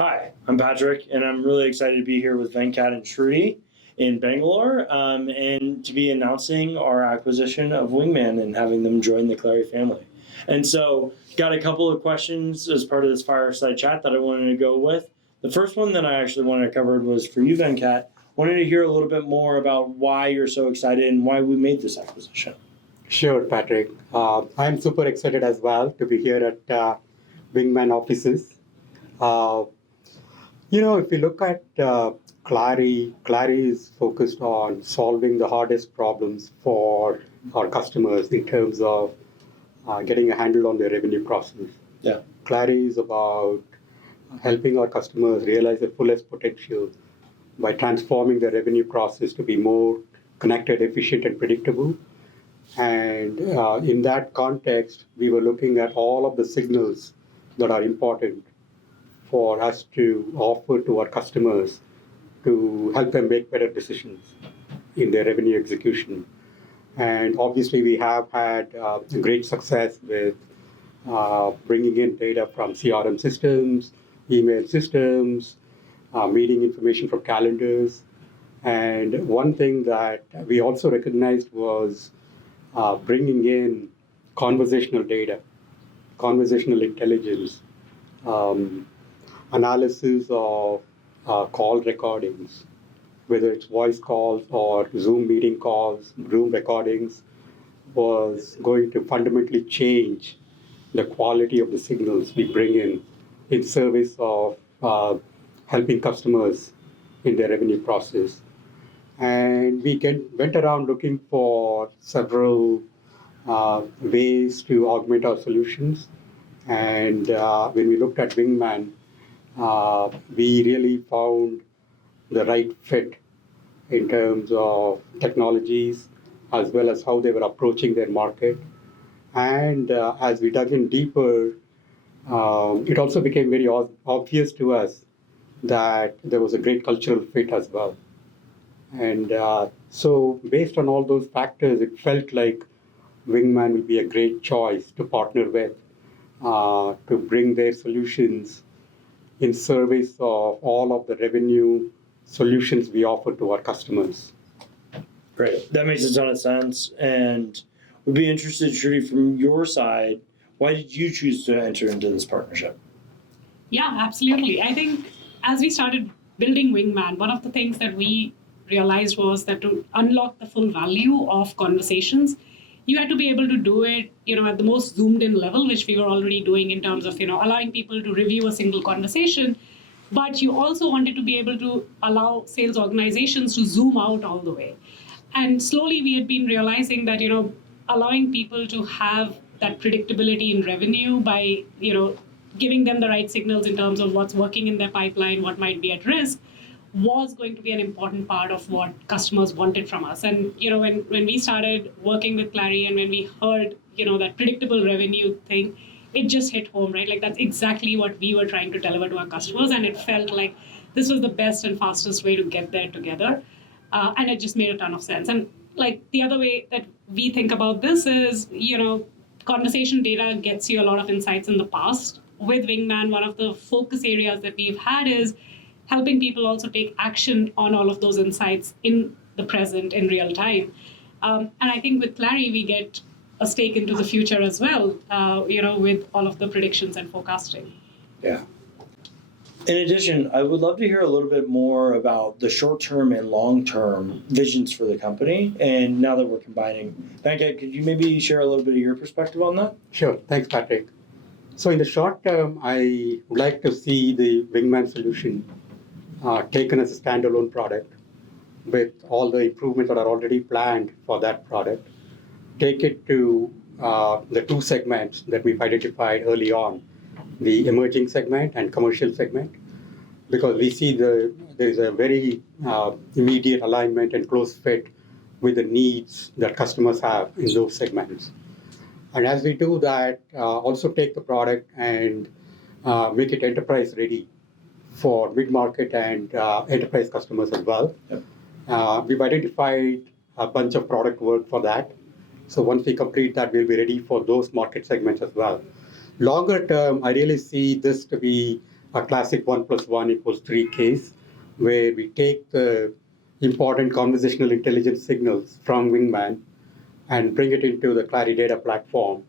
Hi, I'm Patrick, and I'm really excited to be here with Venkat and Shruti in Bangalore, and to be announcing our acquisition of Wingman and having them join the Clari family. And so, got a couple of questions as part of this fireside chat that I wanted to go with. The first one that I actually wanted to cover was for you, Venkat. Wanted to hear a little bit more about why you're so excited and why we made this acquisition. Sure, Patrick. I'm super excited as well to be here at Wingman offices. If you look at Clari is focused on solving the hardest problems for our customers in terms of getting a handle on their revenue process. Yeah. Clari is about helping our customers realize their fullest potential by transforming their revenue process to be more connected, efficient, and predictable. And in that context, we were looking at all of the signals that are important for us to offer to our customers to help them make better decisions in their revenue execution. And obviously, we have had great success with bringing in data from CRM systems, email systems, meeting information from calendars. And one thing that we also recognized was bringing in conversational data, conversational intelligence, analysis of call recordings, whether it's voice calls or Zoom meeting calls, room recordings, was going to fundamentally change the quality of the signals we bring in service of helping customers in their revenue process. And we went around looking for several ways to augment our solutions. And when we looked at Wingman, we really found the right fit in terms of technologies as well as how they were approaching their market. And as we dug in deeper, it also became very obvious to us that there was a great cultural fit as well. And so based on all those factors, it felt like Wingman would be a great choice to partner with, to bring their solutions in service of all of the revenue solutions we offer to our customers. Great. That makes a ton of sense. And would be interested, Shruti, from your side, why did you choose to enter into this partnership? Yeah, absolutely. I think as we started building Wingman, one of the things that we realized was that to unlock the full value of conversations, you had to be able to do it, at the most zoomed in level, which we were already doing in terms of, allowing people to review a single conversation. But you also wanted to be able to allow sales organizations to zoom out all the way. And slowly we had been realizing that, allowing people to have that predictability in revenue by, giving them the right signals in terms of what's working in their pipeline, what might be at risk, was going to be an important part of what customers wanted from us. And when we started working with Clari and when we heard that predictable revenue thing, it just hit home, right? Like that's exactly what we were trying to deliver to our customers, and it felt like this was the best and fastest way to get there together, and it just made a ton of sense. And like the other way that we think about this is, conversation data gets you a lot of insights in the past. With Wingman, one of the focus areas that we've had is helping people also take action on all of those insights in the present, in real time. And I think with Clari, we get a stake into the future as well, with all of the predictions and forecasting. Yeah. In addition, I would love to hear a little bit more about the short-term and long-term visions for the company. And now that we're combining, Venkat, could you maybe share a little bit of your perspective on that? Sure. Thanks, Patrick. So in the short term, I would like to see the Wingman solution taken as a standalone product with all the improvements that are already planned for that product. Take it to the two segments that we've identified early on, the emerging segment and commercial segment, because we see there is a very immediate alignment and close fit with the needs that customers have in those segments. And as we do that, also take the product and make it enterprise ready for mid-market and enterprise customers as well. Yep. We've identified a bunch of product work for that. So once we complete that, we'll be ready for those market segments as well. Longer term, I really see this to be a classic 1 + 1 = 3 case, where we take the important conversational intelligence signals from Wingman and bring it into the Clari data platform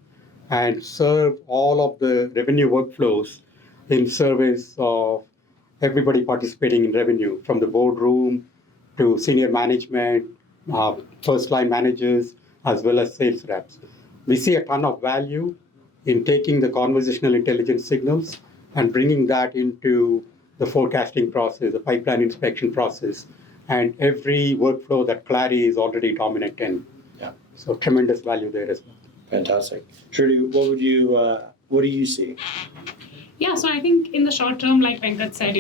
and serve all of the revenue workflows in service of everybody participating in revenue, from the boardroom to senior management, first-line managers, as well as sales reps. We see a ton of value in taking the conversational intelligence signals and bringing that into the forecasting process, the pipeline inspection process, and every workflow that Clari is already dominant in. Yeah. So tremendous value there as well. Fantastic. Shruti, what do you see? Yeah, so I think in the short term, like Venkat said,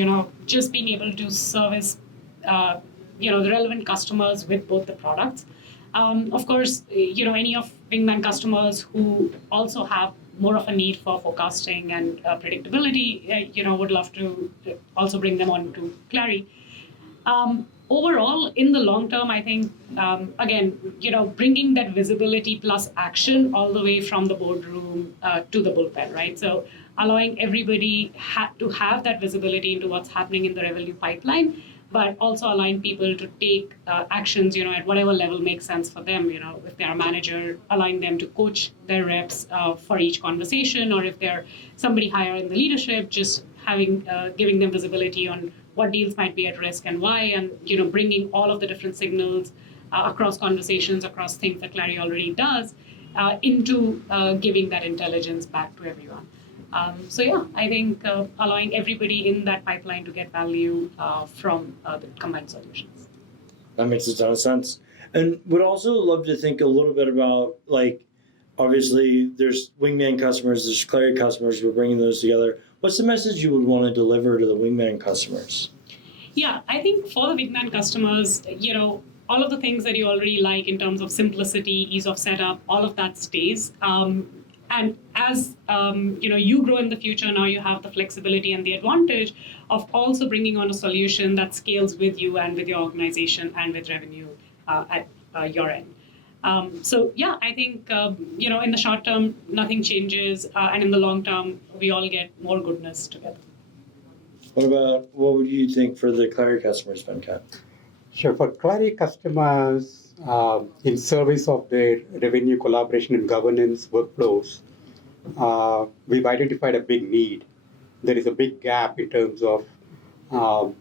just being able to service, the relevant customers with both the products. Of course, any of Wingman customers who also have more of a need for forecasting and predictability, would love to also bring them on to Clari. Overall, in the long term, I think, again, bringing that visibility plus action all the way from the boardroom to the bullpen, right? So allowing everybody to have that visibility into what's happening in the revenue pipeline, but also allowing people to take actions, at whatever level makes sense for them. If they're a manager, allowing them to coach their reps for each conversation, or if they're somebody higher in the leadership, just giving them visibility on what deals might be at risk and why, and bringing all of the different signals across conversations, across things that Clari already does, into giving that intelligence back to everyone. I think allowing everybody in that pipeline to get value from the combined solutions. That makes a ton of sense. And would also love to think a little bit about, obviously there's Wingman customers, there's Clari customers, we're bringing those together. What's the message you would want to deliver to the Wingman customers? Yeah, I think for the Wingman customers, all of the things that you already like in terms of simplicity, ease of setup, all of that stays. And as you grow in the future, now you have the flexibility and the advantage of also bringing on a solution that scales with you and with your organization and with revenue at your end. I think, in the short term, nothing changes. And in the long term, we all get more goodness together. What would you think for the Clari customers, Venkat? Sure. For Clari customers, in service of their revenue collaboration and governance workflows, we've identified a big need. There is a big gap in terms of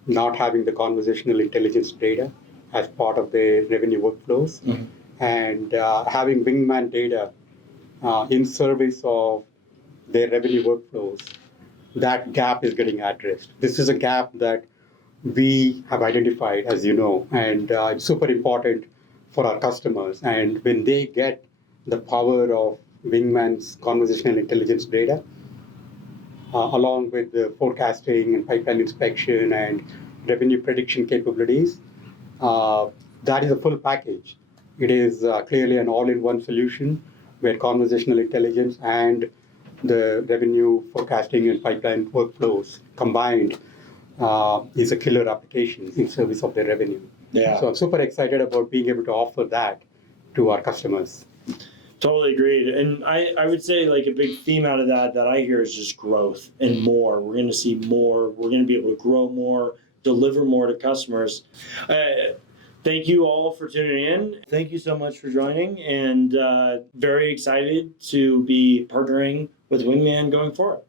not having the conversational intelligence data as part of their revenue workflows. Mm-hmm. And having Wingman data in service of their revenue workflows, that gap is getting addressed. This is a gap that we have identified, as you know, and it's super important for our customers. And when they get the power of Wingman's conversational intelligence data, along with the forecasting and pipeline inspection and revenue prediction capabilities, that is a full package. It is clearly an all-in-one solution where conversational intelligence and the revenue forecasting and pipeline workflows combined is a killer application in service of their revenue. Yeah. So I'm super excited about being able to offer that to our customers. Totally agreed. And I would say a big theme out of that I hear is just growth and more. We're going to see more. We're going to be able to grow more, deliver more to customers. Thank you all for tuning in. Thank you so much for joining, and very excited to be partnering with Wingman going forward.